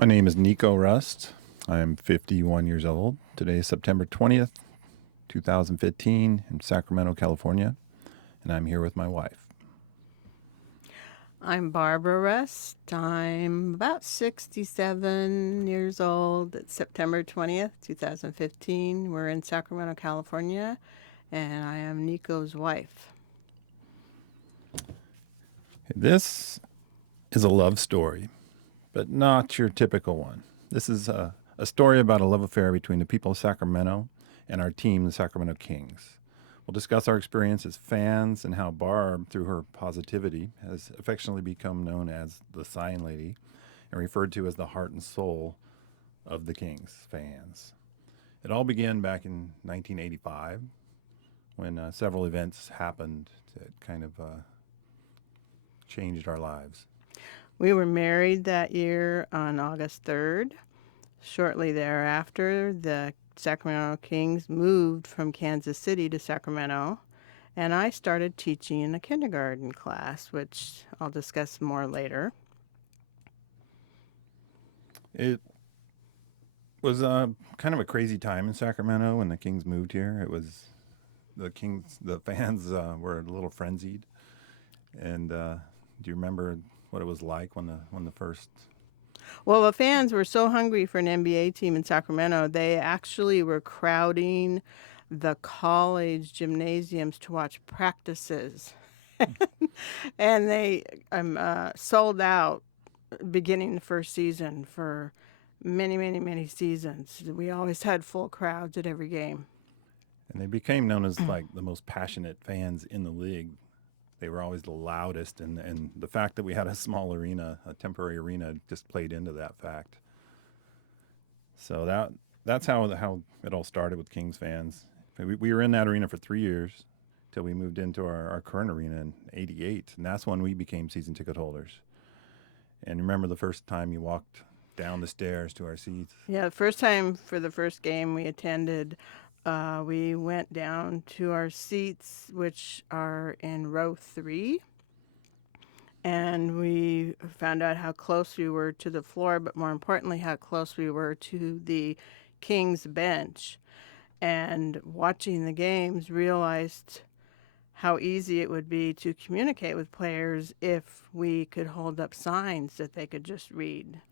My name is Niko Rust. I am 51 years old. Today is September 20th, 2015, in Sacramento, California, and I'm here with my wife. I'm Barbara Rust. I'm about 67 years old. It's September 20th, 2015. We're in Sacramento, California, and I am Niko's wife. This is a love story, but not your typical one. This is a story about a love affair between the people of Sacramento and our team, the Sacramento Kings. We'll discuss our experience as fans and how Barb, through her positivity, has affectionately become known as the Sign Lady and referred to as the heart and soul of the Kings fans. It all began back in 1985 when several events happened that kind of changed our lives. We were married that year on August 3rd. Shortly thereafter, the Sacramento Kings moved from Kansas City to Sacramento, and I started teaching in a kindergarten class, which I'll discuss more later. It was kind of a crazy time in Sacramento when the Kings moved here. It was the fans were a little frenzied. And do you remember what it was like when the first? Well, the fans were so hungry for an NBA team in Sacramento, they actually were crowding the college gymnasiums to watch practices. And they sold out beginning the first season for many, many, many seasons. We always had full crowds at every game. And they became known as like the most passionate fans in the league. They were always the loudest, and the fact that we had a small arena, a temporary arena, just played into that fact. So that's how it all started with Kings fans. We were in that arena for 3 years till we moved into our current arena in '88, and that's when we became season ticket holders. And remember the first time you walked down the stairs to our seats? Yeah, the first time for the first game we attended, we went down to our seats, which are in row 3, and we found out how close we were to the floor, but more importantly, how close we were to the King's bench. And watching the games, realized how easy it would be to communicate with players if we could hold up signs that they could just read.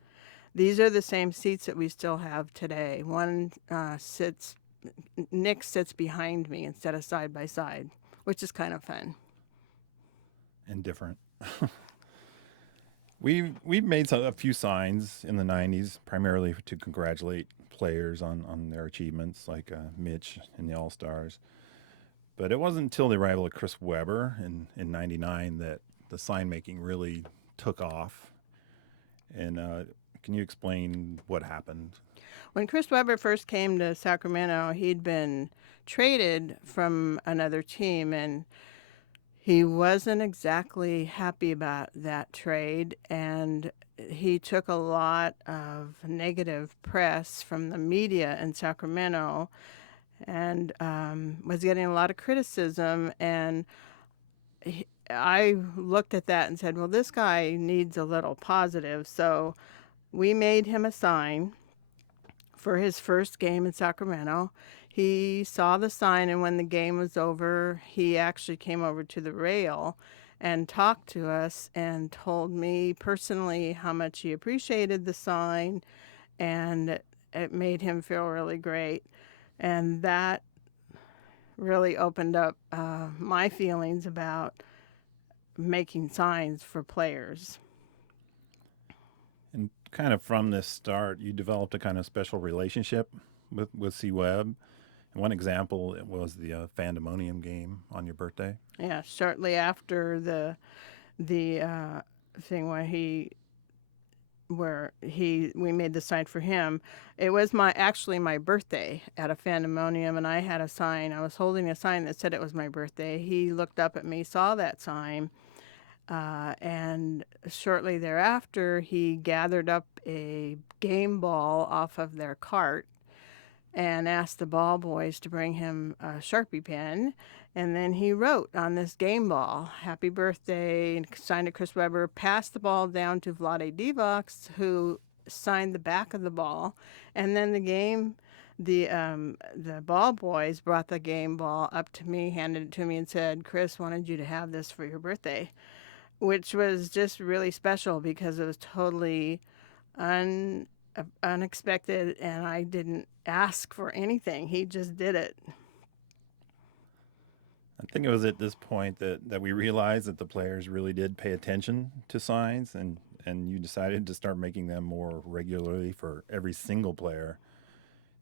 These are the same seats that we still have today. Nick sits behind me instead of side by side, which is kind of fun. And different. We've made a few signs in the '90s, primarily to congratulate players on their achievements, like Mitch and the All Stars. But it wasn't until the arrival of Chris Webber in '99 that the sign making really took off. And can you explain what happened? When Chris Webber first came to Sacramento, he'd been traded from another team, and he wasn't exactly happy about that trade, and he took a lot of negative press from the media in Sacramento and was getting a lot of criticism. And I looked at that and said, well, this guy needs a little positive. So we made him a sign for his first game in Sacramento. He saw the sign, and when the game was over, he actually came over to the rail and talked to us and told me personally how much he appreciated the sign, and it made him feel really great. And that really opened up my feelings about making signs for players. And kind of from this start, you developed a kind of special relationship with C Webb. And one example was the Fandemonium game on your birthday. Yeah, shortly after the thing where he we made the sign for him. It was my birthday at a Fandemonium, and I had a sign. I was holding a sign that said it was my birthday. He looked up at me, saw that sign, and shortly thereafter, he gathered up a game ball off of their cart and asked the ball boys to bring him a Sharpie pen. And then he wrote on this game ball, "Happy Birthday," and signed it Chris Webber, passed the ball down to Vlade Divac, who signed the back of the ball, and then the ball boys brought the game ball up to me, handed it to me, and said, "Chris wanted you to have this for your birthday," which was just really special because it was totally un unexpected, and I didn't ask for anything. He just did it. I think it was at this point that we realized that the players really did pay attention to signs, and you decided to start making them more regularly for every single player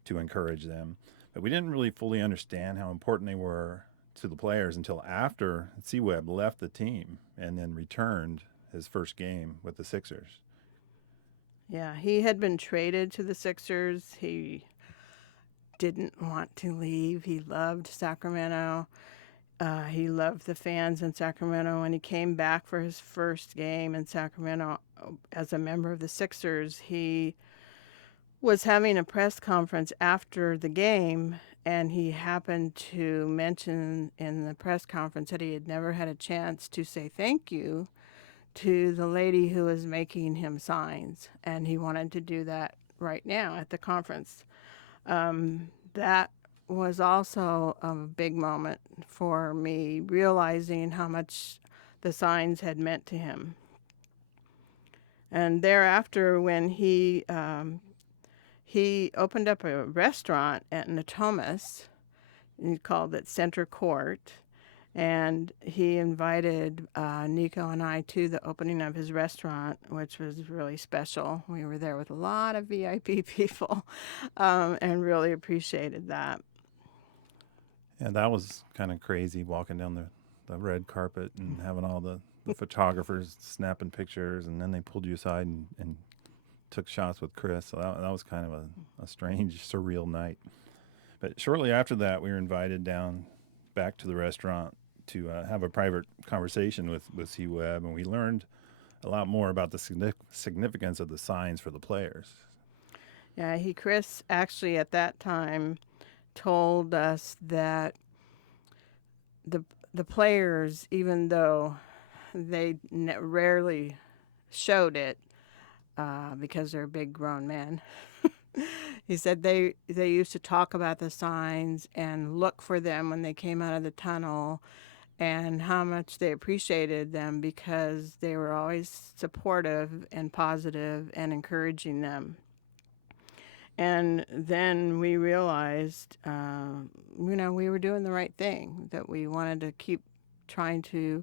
to encourage them. But we didn't really fully understand how important they were to the players until after C-Webb left the team and then returned his first game with the Sixers. Yeah, he had been traded to the Sixers. He didn't want to leave. He loved Sacramento. He loved the fans in Sacramento. When he came back for his first game in Sacramento as a member of the Sixers, he was having a press conference after the game, and he happened to mention in the press conference that he had never had a chance to say thank you to the lady who was making him signs, and he wanted to do that right now at the conference. That was also a big moment for me, realizing how much the signs had meant to him. And thereafter, when he opened up a restaurant at Natomas, and he called it Center Court, and he invited Niko and I to the opening of his restaurant, which was really special. We were there with a lot of VIP people, and really appreciated that. And that was kind of crazy walking down the red carpet and having all the photographers snapping pictures, and then they pulled you aside and took shots with Chris. So that was kind of a strange, surreal night. But shortly after that, we were invited down back to the restaurant to have a private conversation with C Webb, and we learned a lot more about the significance of the signs for the players. Yeah, Chris actually at that time told us that the the players, even though they rarely showed it because they're big grown men, he said they used to talk about the signs and look for them when they came out of the tunnel, and how much they appreciated them because they were always supportive and positive and encouraging them. And then we realized, we were doing the right thing, that we wanted to keep trying to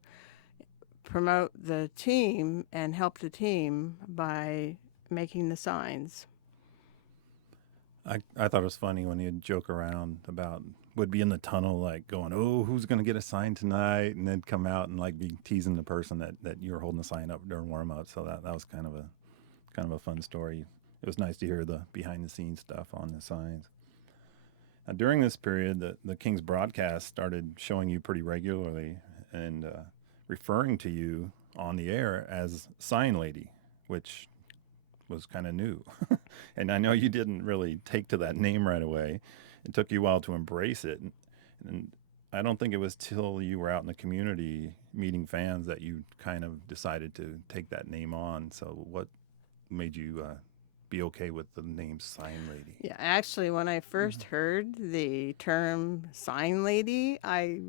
promote the team and help the team by making the signs. I thought it was funny when he'd joke around about would be in the tunnel like going, "Oh, who's gonna get a sign tonight?" and then come out and like be teasing the person that you were holding the sign up during warm up. So that was kind of a fun story. It was nice to hear the behind the scenes stuff on the signs. Now, during this period, the Kings broadcast started showing you pretty regularly and referring to you on the air as Sign Lady, which was kind of new. And I know you didn't really take to that name right away. It took you a while to embrace it. And I don't think it was till you were out in the community meeting fans that you kind of decided to take that name on. So what made you be okay with the name Sign Lady? Yeah, actually, when I first heard the term sign lady, I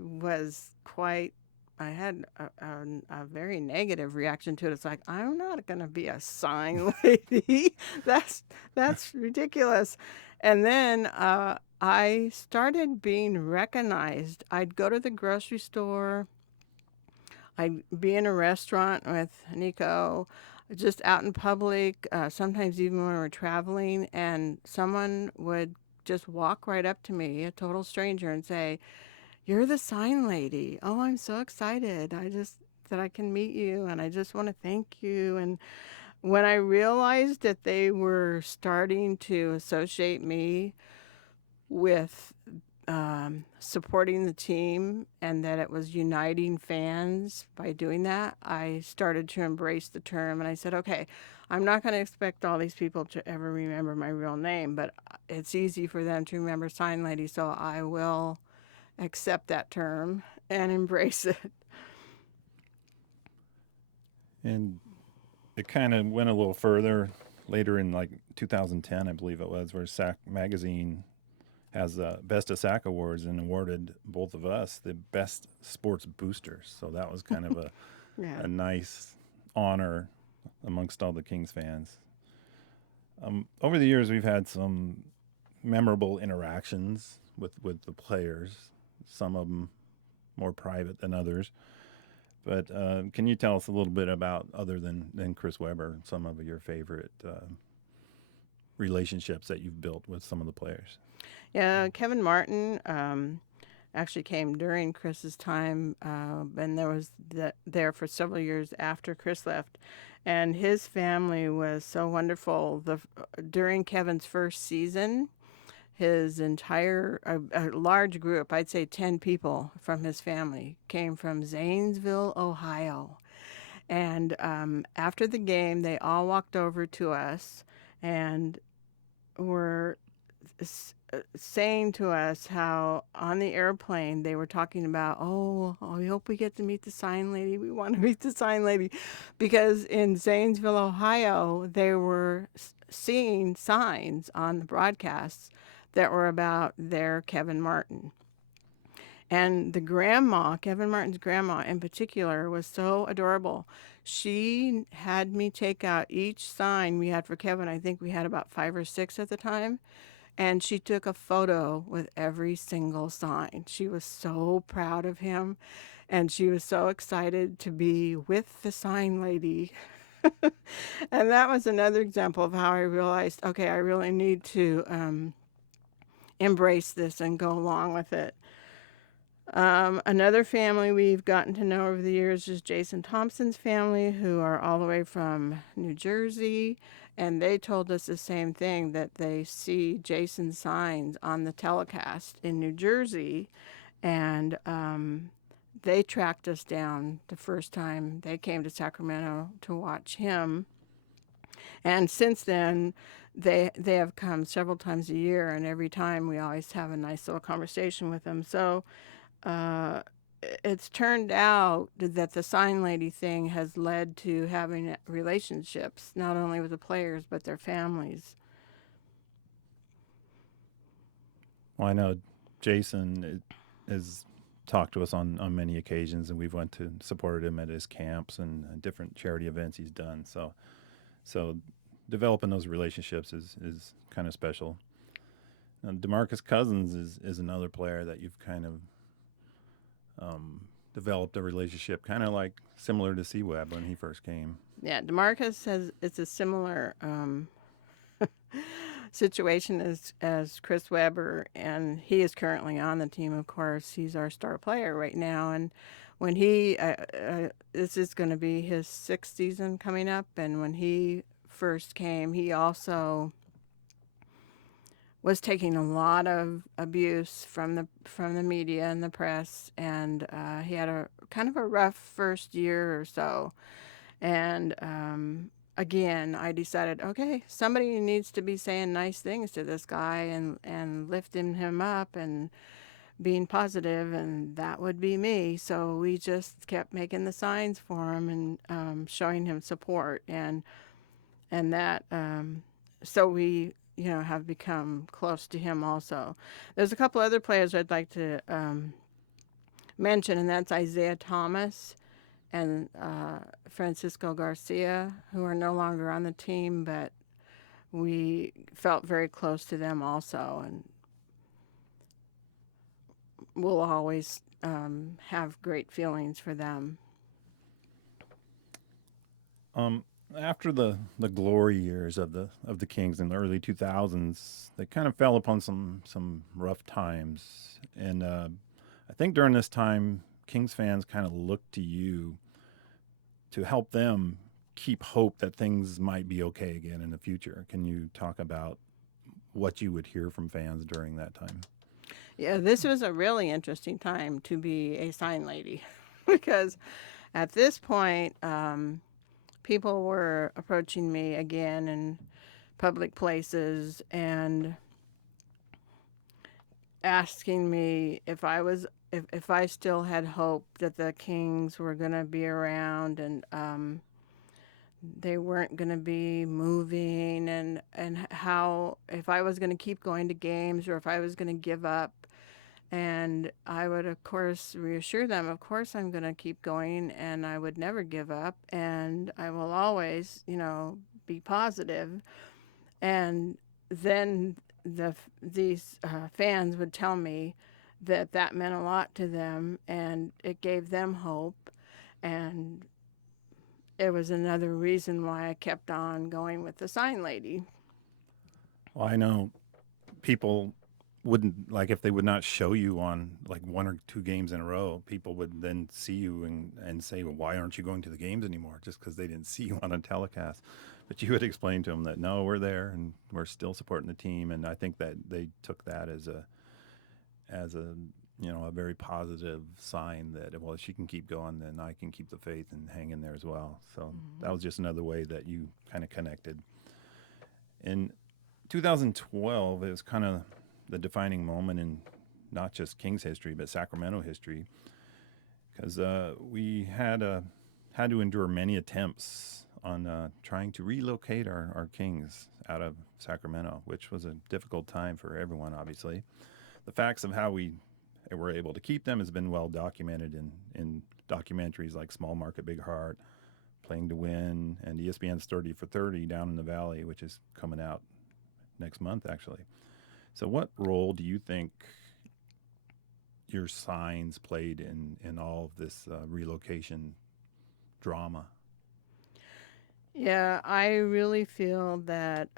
had a very negative reaction to it. It's like, I'm not going to be a sign lady. that's that's ridiculous. And then I started being recognized. I'd go to the grocery store. I'd be in a restaurant with Niko, just out in public, sometimes even when we were traveling, and someone would just walk right up to me, a total stranger, and say, "You're the sign lady. Oh, I'm so excited. That I can meet you, and I just want to thank you." And when I realized that they were starting to associate me with supporting the team and that it was uniting fans by doing that, I started to embrace the term, and I said, okay, I'm not going to expect all these people to ever remember my real name, but it's easy for them to remember Sign Lady, so I will accept that term and embrace it. And it kind of went a little further later in like 2010, I believe it was, where Sac Magazine has the Best of Sac Awards and awarded both of us the best sports boosters. So that was kind of Yeah. a nice honor amongst all the Kings fans. Over the years, we've had some memorable interactions with the players, some of them more private than others. But can you tell us a little bit about, other than Chris Webber, some of your favorite relationships that you've built with some of the players? Yeah, Kevin Martin actually came during Chris's time, and there for several years after Chris left. And his family was so wonderful. During Kevin's first season, his entire a large group, I'd say 10 people from his family, came from Zanesville, Ohio. And after the game, they all walked over to us and were saying to us how on the airplane they were talking about, oh, we hope we get to meet the sign lady. We want to meet the sign lady. Because in Zanesville, Ohio, they were seeing signs on the broadcasts that were about their Kevin Martin. And the grandma, Kevin Martin's grandma in particular, was so adorable. She had me take out each sign we had for Kevin. I think we had about 5 or 6 at the time. And she took a photo with every single sign. She was so proud of him. And she was so excited to be with the sign lady. And that was another example of how I realized, okay, I really need to embrace this and go along with it. Another family we've gotten to know over the years is Jason Thompson's family, who are all the way from New Jersey. And they told us the same thing, that they see Jason's signs on the telecast in New Jersey. And they tracked us down the first time they came to Sacramento to watch him. And since then, they have come several times a year, and every time we always have a nice little conversation with them. So uh, it's turned out that the sign lady thing has led to having relationships not only with the players but their families. Well, I know Jason has talked to us on many occasions, and we've went to supported him at his camps and different charity events he's done. So developing those relationships is kind of special. DeMarcus Cousins is another player that you've kind of developed a relationship, kind of like similar to C Web when he first came. Yeah, DeMarcus has it's a similar situation as Chris Webber, and he is currently on the team. Of course, he's our star player right now, and when he this is going to be his 6th season coming up, and when he first came, he also was taking a lot of abuse from the media and the press, and he had a kind of a rough first year or so. And again, I decided, okay, somebody needs to be saying nice things to this guy and lifting him up and being positive, and that would be me. So we just kept making the signs for him and showing him support, and that so we have become close to him also. There's a couple other players I'd like to mention, and that's Isaiah Thomas and Francisco Garcia, who are no longer on the team, but we felt very close to them also, and we'll always have great feelings for them. After the glory years of the Kings in the early 2000s, they kind of fell upon some rough times, and I think during this time, Kings fans kind of looked to you to help them keep hope that things might be okay again in the future. Can you talk about what you would hear from fans during that time? Yeah, this was a really interesting time to be a sign lady because at this point, people were approaching me again in public places and asking me if I still had hope that the Kings were going to be around, and they weren't going to be moving, and how if I was going to keep going to games or if I was going to give up. And I would, of course, reassure them, of course, I'm going to keep going and I would never give up and I will always, be positive. And then these fans would tell me that that meant a lot to them and it gave them hope. And it was another reason why I kept on going with the sign lady. Well, I know people wouldn't like if they would not show you on like one or two games in a row. People would then see you and say, "Well, why aren't you going to the games anymore?" Just because they didn't see you on a telecast. But you would explain to them that no, we're there and we're still supporting the team. And I think that they took that as a a very positive sign that well, if she can keep going, then I can keep the faith and hang in there as well. So Mm-hmm. that was just another way that you kind of connected. In 2012, it was kind of the defining moment in not just Kings history but Sacramento history because we had to endure many attempts on trying to relocate our Kings out of Sacramento, which was a difficult time for everyone, obviously. The facts of how we were able to keep them has been well documented in documentaries like Small Market, Big Heart, Playing to Win, and ESPN's 30 for 30 Down in the Valley, which is coming out next month, actually. So, what role do you think your signs played in all of this relocation drama? Yeah, I really feel that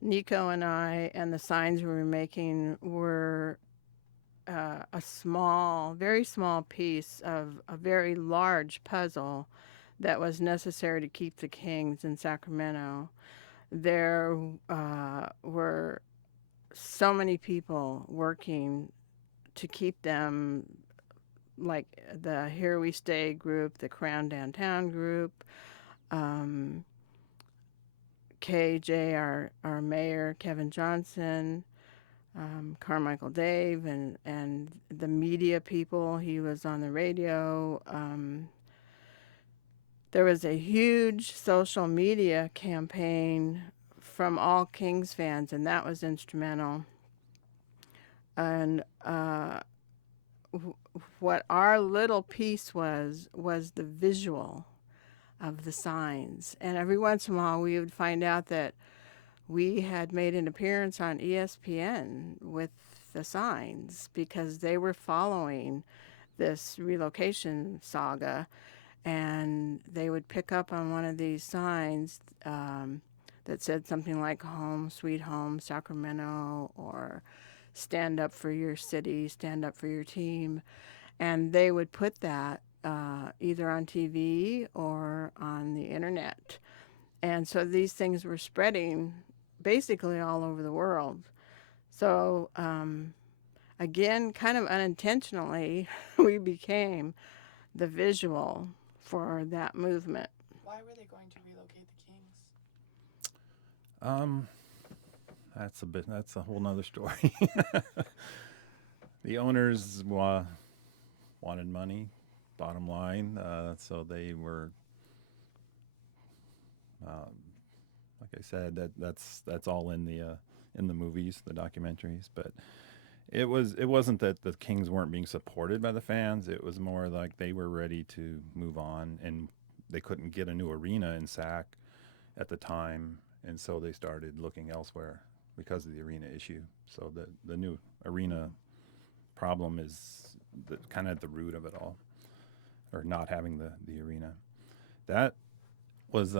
Nico and I and the signs we were making were a small, very small piece of a very large puzzle that was necessary to keep the Kings in Sacramento. There were so many people working to keep them, like the Here We Stay group, the Crown Downtown group, um, KJ, our mayor, Kevin Johnson, Carmichael Dave, and the media people. He was on the radio. There was a huge social media campaign from all Kings fans, and that was instrumental. And what our little piece was the visual of the signs. And every once in a while, we would find out that we had made an appearance on ESPN with the signs because they were following this relocation saga, and they would pick up on one of these signs that said something like "Home, Sweet Home, Sacramento," or "Stand up for your city, stand up for your team," and they would put that either on TV or on the internet. And so these things were spreading basically all over the world. So, again, kind of unintentionally, we became the visual for that movement. Why were they going to relocate the Kings? Um, that's a whole nother story. The owners wanted money, bottom line, so they were um, like I said, that's all in the movies, the documentaries. But it wasn't that the Kings weren't being supported by the fans. It was more like they were ready to move on, and they couldn't get a new arena in Sac at the time, and so they started looking elsewhere because of the arena issue. So the new arena problem is kind of at the root of it all, or not having the arena. That was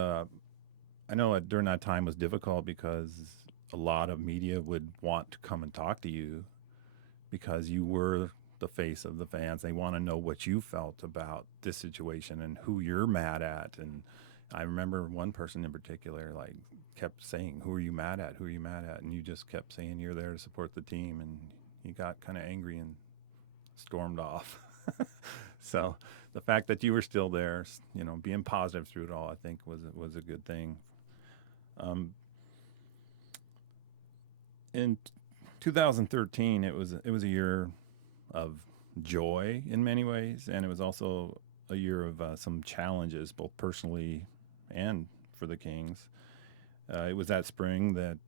I know during that time was difficult because a lot of media would want to come and talk to you because you were the face of the fans. They want to know what you felt about this situation and who you're mad at. And I remember one person in particular like kept saying, "Who are you mad at? Who are you mad at?" And you just kept saying you're there to support the team, and he got kind of angry and stormed off. So the fact that you were still there, being positive through it all, I think was a good thing. Um, in 2013, it was a year of joy in many ways, and it was also a year of some challenges, both personally and for the Kings. It was that spring that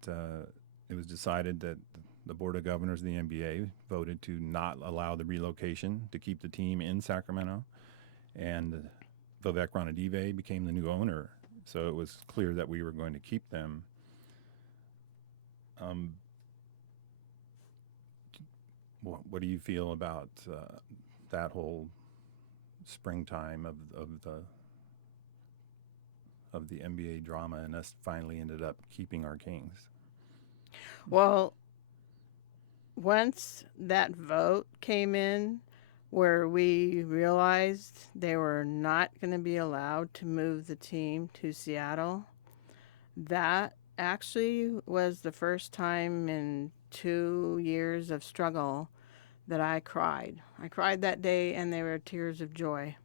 it was decided that the Board of Governors of the NBA voted to not allow the relocation to keep the team in Sacramento, and Vivek Ranadive became the new owner. So it was clear that we were going to keep them. Um, what do you feel about that whole springtime of the NBA drama, and us finally ended up keeping our Kings? Well, once that vote came in where we realized they were not going to be allowed to move the team to Seattle, that actually was the first time in 2 years of struggle that I cried. I cried that day, and they were tears of joy.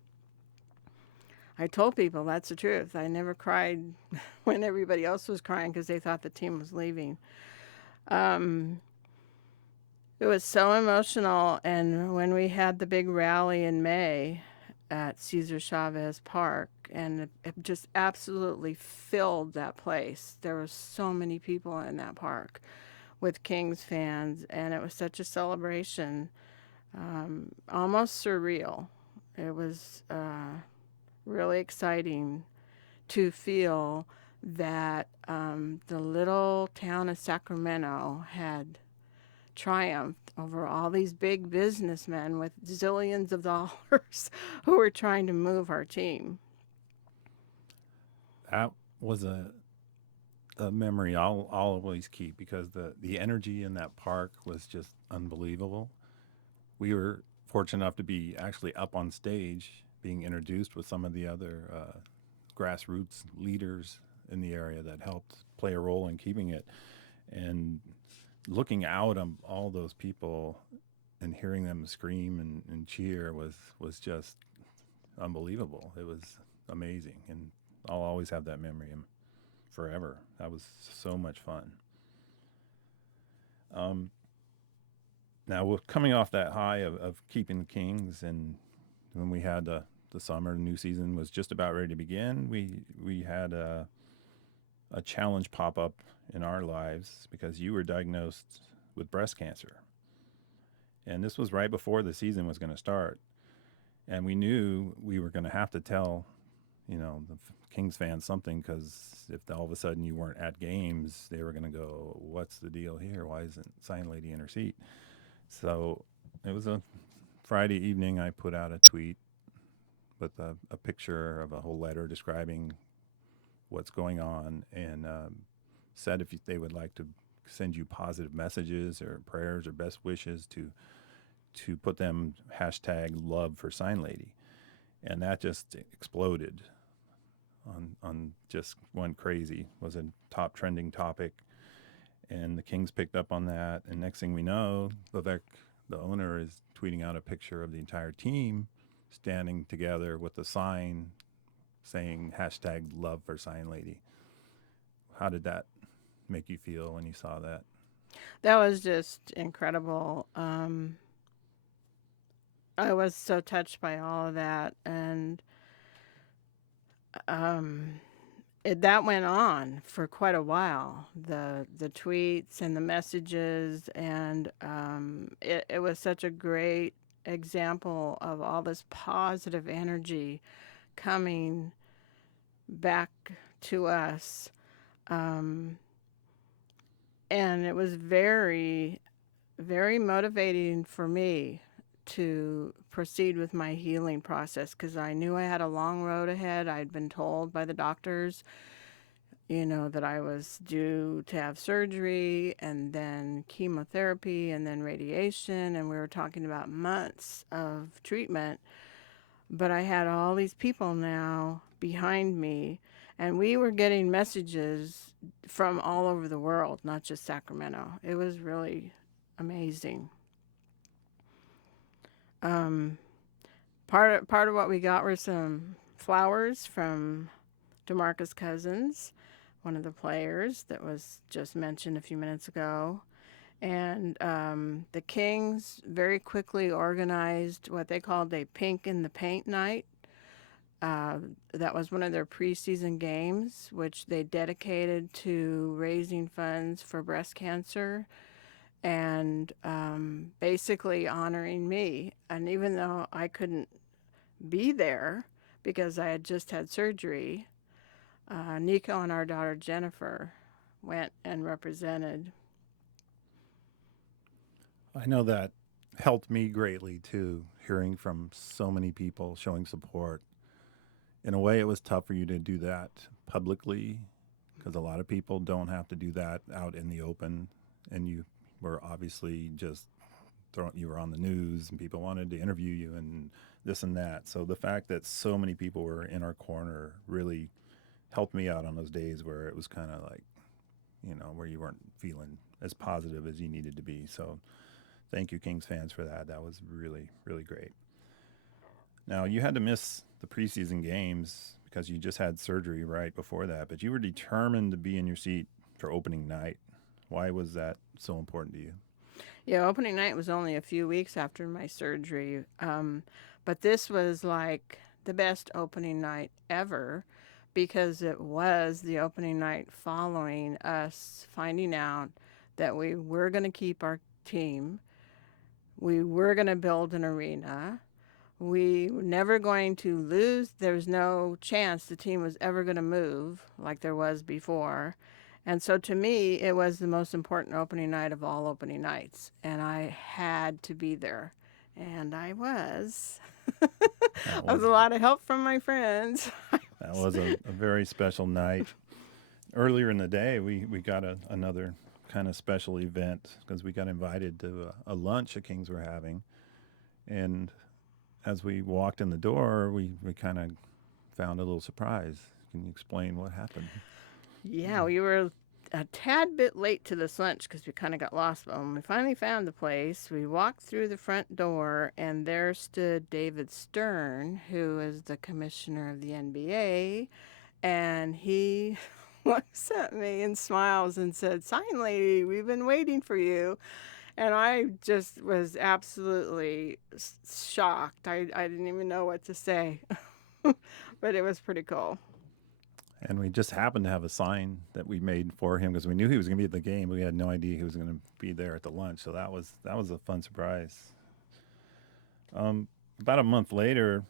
I told people that's the truth. I never cried when everybody else was crying because they thought the team was leaving. Um, it was so emotional, and when we had the big rally in May at Cesar Chavez Park, and it just absolutely filled that place. There were so many people in that park with Kings fans, and it was such a celebration, almost surreal. It was really exciting to feel that the little town of Sacramento had triumphed over all these big businessmen with zillions of dollars who were trying to move our team. That was a memory I'll always keep, because the energy in that park was just unbelievable. We were fortunate enough to be actually up on stage being introduced with some of the other grassroots leaders in the area that helped play a role in keeping it. And looking out on all those people and hearing them scream and cheer was just unbelievable. It was amazing, and I'll always have that memory forever. That was so much fun. Um, Now, we're coming off that high of keeping the Kings, and when we had the summer, the new season was just about ready to begin, we had a challenge pop up in our lives because you were diagnosed with breast cancer. And this was right before the season was going to start. And we knew we were going to have to tell, the Kings fans something, because if all of a sudden you weren't at games, they were going to go, "What's the deal here? Why isn't Sign Lady in her seat?" So it was a Friday evening. I put out a tweet with a picture of a whole letter describing what's going on, and said if they would like to send you positive messages or prayers or best wishes, to put them hashtag love for Sign Lady. And that just exploded on just went crazy, was a top trending topic. And the Kings picked up on that. And next thing we know, Vivek, the owner, is tweeting out a picture of the entire team standing together with a sign saying hashtag love for Sign Lady. How did that make you feel when you saw that? That was just incredible. I was so touched by all of that, and um, that went on for quite a while. The tweets and the messages, and it was such a great example of all this positive energy coming back to us. Um, and it was very, very motivating for me to proceed with my healing process because I knew I had a long road ahead. I'd been told by the doctors, that I was due to have surgery and then chemotherapy and then radiation. And we were talking about months of treatment. But I had all these people now behind me, and we were getting messages from all over the world, not just Sacramento. It was really amazing. Um, part of what we got were some flowers from DeMarcus Cousins, one of the players that was just mentioned a few minutes ago. And the Kings very quickly organized what they called a pink in the paint night, Uh, that was one of their preseason games, which they dedicated to raising funds for breast cancer and basically honoring me. And even though I couldn't be there because I had just had surgery, Niko and our daughter Jennifer went and represented. I know that helped me greatly too, hearing from so many people showing support. In a way, it was tough for you to do that publicly because a lot of people don't have to do that out in the open. And you were obviously just you were on the news and people wanted to interview you and this and that. So the fact that so many people were in our corner really helped me out on those days where it was kind of like, where you weren't feeling as positive as you needed to be. So thank you, Kings fans, for that. That was really, really great. Now, you had to miss the preseason games because you just had surgery right before that, but you were determined to be in your seat for opening night. Why was that so important to you? Yeah, opening night was only a few weeks after my surgery, but this was like the best opening night ever because it was the opening night following us finding out that we were going to keep our team. We were going to build an arena. We were never going to lose. There was no chance the team was ever going to move like there was before. And so to me, it was the most important opening night of all opening nights. And I had to be there. And I was. That With was a lot of help from my friends. that was a very special night. Earlier in the day, we got another kind of special event because we got invited to a lunch the Kings were having. And as we walked in the door, we kind of found a little surprise. Can you explain what happened? Yeah, we were a tad bit late to this lunch because we kind of got lost. But when we finally found the place, we walked through the front door, and there stood David Stern, who is the commissioner of the NBA. And he looks at me and smiles and said, "Sign lady, we've been waiting for you." And I just was absolutely shocked. I didn't even know what to say. But it was pretty cool. And we just happened to have a sign that we made for him because we knew he was going to be at the game. But we had no idea he was going to be there at the lunch. So that was a fun surprise. About a month later,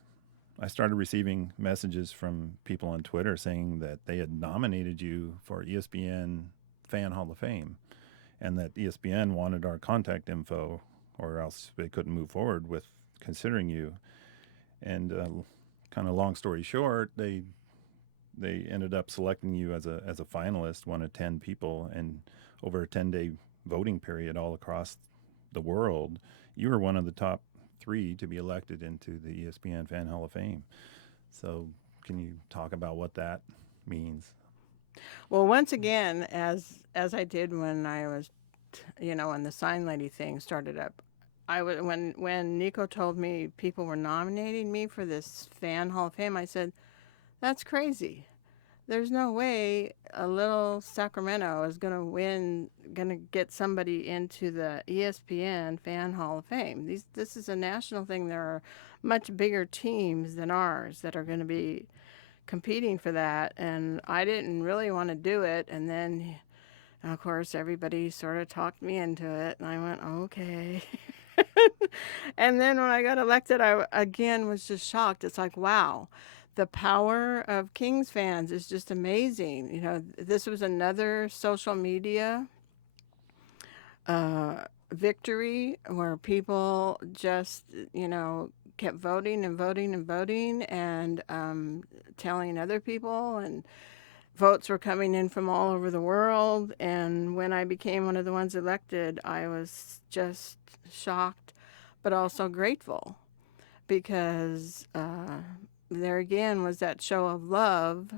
I started receiving messages from people on Twitter saying that they had nominated you for ESPN Fan Hall of Fame and that ESPN wanted our contact info or else they couldn't move forward with considering you. And kind of long story short, they ended up selecting you as a finalist, one of 10 people, and over a 10-day voting period all across the world, you were one of the top 3 to be elected into the ESPN Fan Hall of Fame. So, can you talk about what that means? Well, once again, as I did when I was, when the sign lady thing started up, I was when Niko told me people were nominating me for this Fan Hall of Fame, I said, "That's crazy. There's no way a little Sacramento is going to get somebody into the ESPN Fan Hall of Fame. This is a national thing. There are much bigger teams than ours that are going to be competing for that." And I didn't really want to do it. And then, of course, everybody sort of talked me into it. And I went, okay. And then when I got elected, I again was just shocked. It's like, wow, the power of Kings fans is just amazing. This was another social media victory where people just, kept voting and voting and voting and telling other people, and votes were coming in from all over the world. And when I became one of the ones elected, I was just shocked, but also grateful because there again was that show of love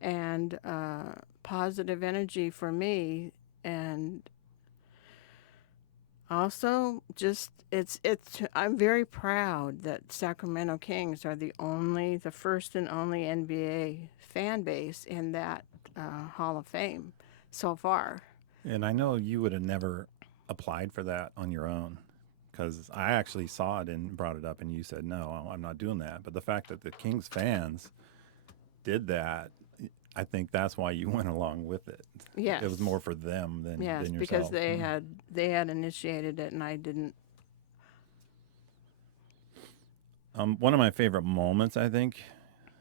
and positive energy for me. And also just it's I'm very proud that Sacramento Kings are the first and only NBA fan base in that Hall of Fame so far. And I know you would have never applied for that on your own because I actually saw it and brought it up, and you said, no, I'm not doing that. But the fact that the Kings fans did that, I think that's why you went along with it. It was Yes. more for them Yes, than because yourself. they had initiated it and I didn't. One of my favorite moments, I think,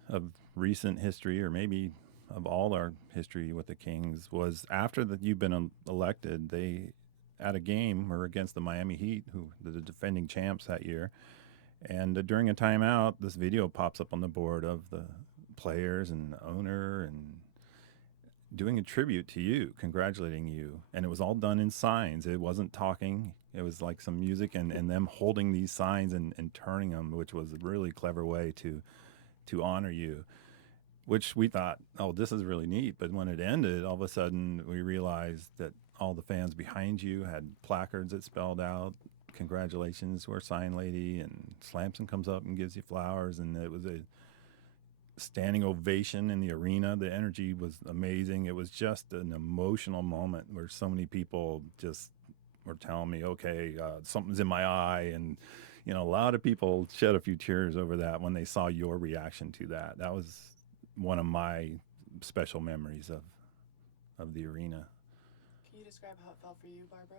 of recent history, or maybe of all our history with the Kings, was after that you've been elected. They at a game were against the Miami Heat, who the defending champs that year, and during a timeout, this video pops up on the board of the players and the owner and doing a tribute to you, congratulating you. And it was all done in signs. It wasn't talking. It was like some music and them holding these signs and turning them, which was a really clever way to honor you, which we thought, oh, this is really neat. But when it ended, all of a sudden we realized that all the fans behind you had placards that spelled out, congratulations, we're sign lady. And Slamson comes up and gives you flowers. And it was a standing ovation in the arena. The energy was amazing. It was just an emotional moment where so many people just were telling me, okay, something's in my eye. And, you know, a lot of people shed a few tears over that when they saw your reaction to that. That was one of my special memories of the arena. Can you describe how it felt for you, Barbara?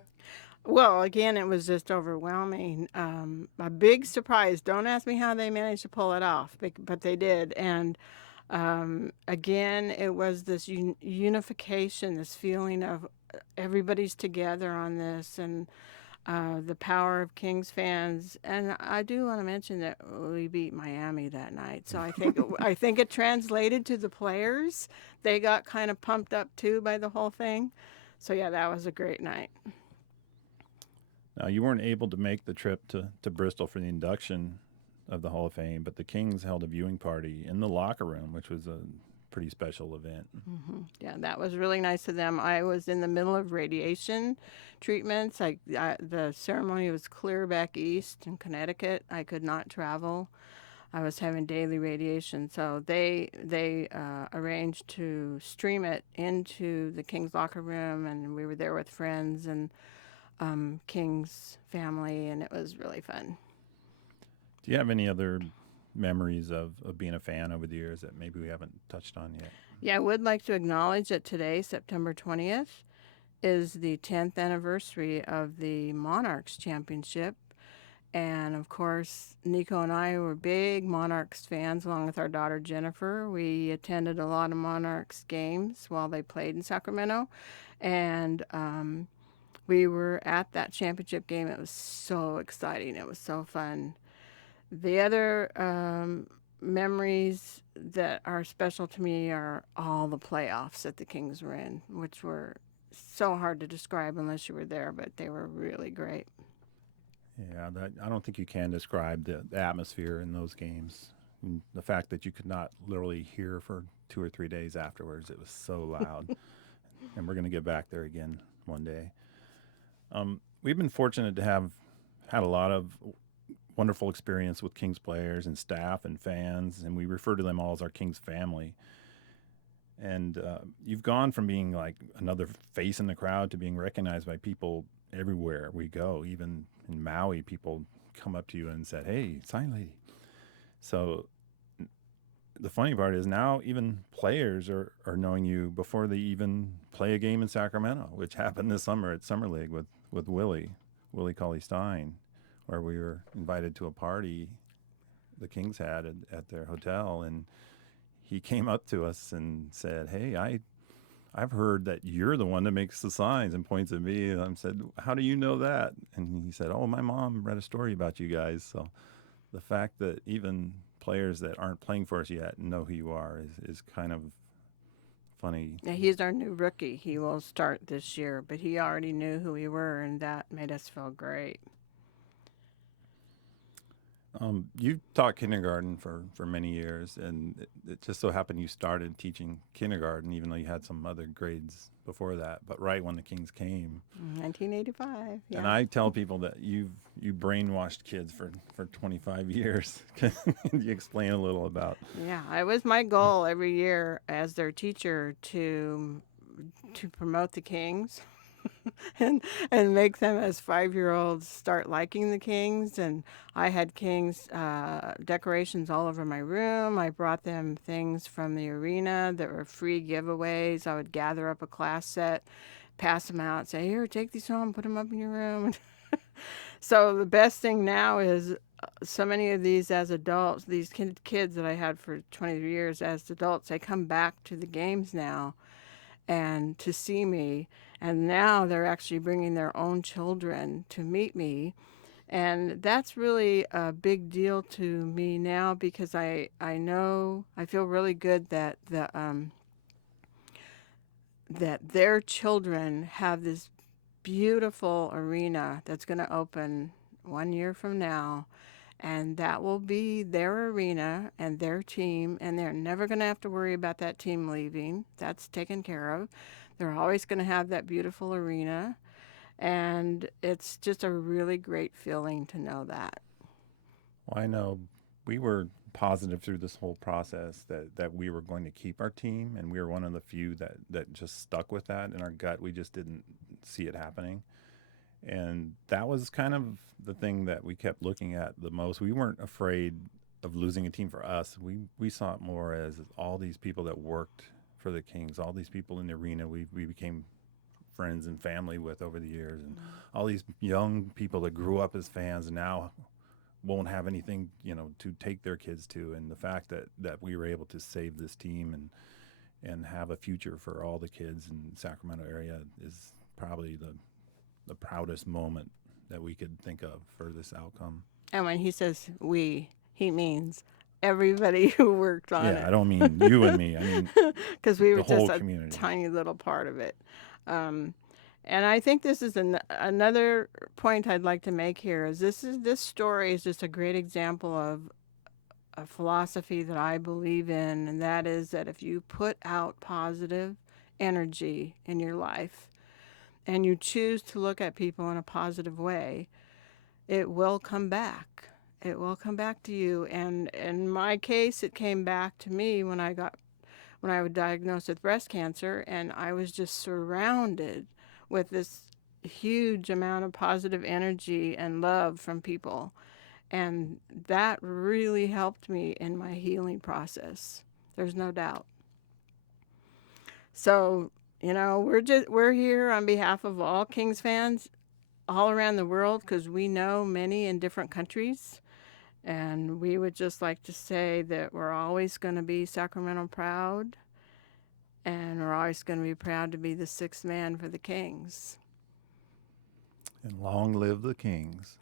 Well, again, it was just overwhelming. A big surprise. Don't ask me how they managed to pull it off, but they did. And again, it was this unification, this feeling of everybody's together on this, and the power of Kings fans. And I do want to mention that we beat Miami that night, so I think it translated to the players. They got kind of pumped up too by the whole thing. So yeah, that was a great night. Now, you weren't able to make the trip to Bristol for the induction of the Hall of Fame, but the Kings held a viewing party in the locker room, which was a pretty special event. Yeah, that was really nice of them. I was in the middle of radiation treatments. The ceremony was clear back east in Connecticut. I could not travel. I was having daily radiation, so they arranged to stream it into the Kings locker room, and we were there with friends and King's family, and it was really fun. Do you have any other memories of being a fan over the years that maybe we haven't touched on yet? Yeah, I would like to acknowledge that today, September 20th, is the 10th anniversary of the Monarchs Championship. And of course, Niko and I were big Monarchs fans, along with our daughter Jennifer. We attended a lot of Monarchs games while they played in Sacramento. And we were at that championship game. It was so exciting. It was so fun. The other memories that are special to me are all the playoffs that the Kings were in, which were so hard to describe unless you were there, but they were really great. Yeah, I don't think you can describe the atmosphere in those games. And the fact that you could not literally hear for 2 or 3 days afterwards, it was so loud. And we're going to get back there again one day. We've been fortunate to have had a lot of wonderful experience with Kings players and staff and fans, and we refer to them all as our Kings family. And you've gone from being like another face in the crowd to being recognized by people everywhere we go. Even in Maui, people come up to you and said, "Hey, sign lady." So the funny part is now even players are knowing you before they even play a game in Sacramento, which happened this summer at Summer League with Willie Cauley-Stein, where we were invited to a party the Kings had at their hotel, and he came up to us and said, "Hey, I've heard that you're the one that makes the signs," and points at me. And I said, "How do you know that?" And he said, "Oh, my mom read a story about you guys." So the fact that even players that aren't playing for us yet know who you are is kind of funny. Yeah, he's our new rookie. He will start this year, but he already knew who we were, and that made us feel great. You taught kindergarten for many years, and it just so happened you started teaching kindergarten, even though you had some other grades before that. But right when the Kings came, 1985. Yeah. and I tell people that you brainwashed kids for 25 years. Can you explain a little about? Yeah, it was my goal every year as their teacher to promote the Kings. and make them as 5-year-olds start liking the Kings. And I had Kings decorations all over my room. I brought them things from the arena that were free giveaways. I would gather up a class set, pass them out, say, here, take these home, put them up in your room. So the best thing now is so many of these as adults, these kids that I had for 23 years as adults, they come back to the games now and to see me. And now they're actually bringing their own children to meet me. And that's really a big deal to me now because I know I feel really good that that their children have this beautiful arena that's going to open 1 year from now, and that will be their arena and their team, and they're never going to have to worry about that team leaving. That's taken care of. They're always going to have that beautiful arena, and it's just a really great feeling to know that. Well, I know we were positive through this whole process that we were going to keep our team, and we were one of the few that just stuck with that in our gut. We just didn't see it happening. And that was kind of the thing that we kept looking at the most. We weren't afraid of losing a team for us. We saw it more as all these people that worked for the Kings, all these people in the arena we became friends and family with over the years, and all these young people that grew up as fans and now won't have anything, to take their kids to. And the fact that we were able to save this team and have a future for all the kids in the Sacramento area is probably the proudest moment that we could think of for this outcome. And when he says we, he means everybody who worked on Yeah, I it, don't mean you and me. I mean because we the were just whole a community. tiny little part of it. Um, and I think this is another point I'd like to make here is this story is just a great example of a philosophy that I believe in, and that is that if you put out positive energy in your life and you choose to look at people in a positive way, it will come back. It will come back to you. And in my case, it came back to me when I was diagnosed with breast cancer, and I was just surrounded with this huge amount of positive energy and love from people. And that really helped me in my healing process. There's no doubt. So, we're here on behalf of all Kings fans all around the world because we know many in different countries. And we would just like to say that we're always going to be Sacramento proud, and we're always going to be proud to be the sixth man for the Kings. And long live the Kings.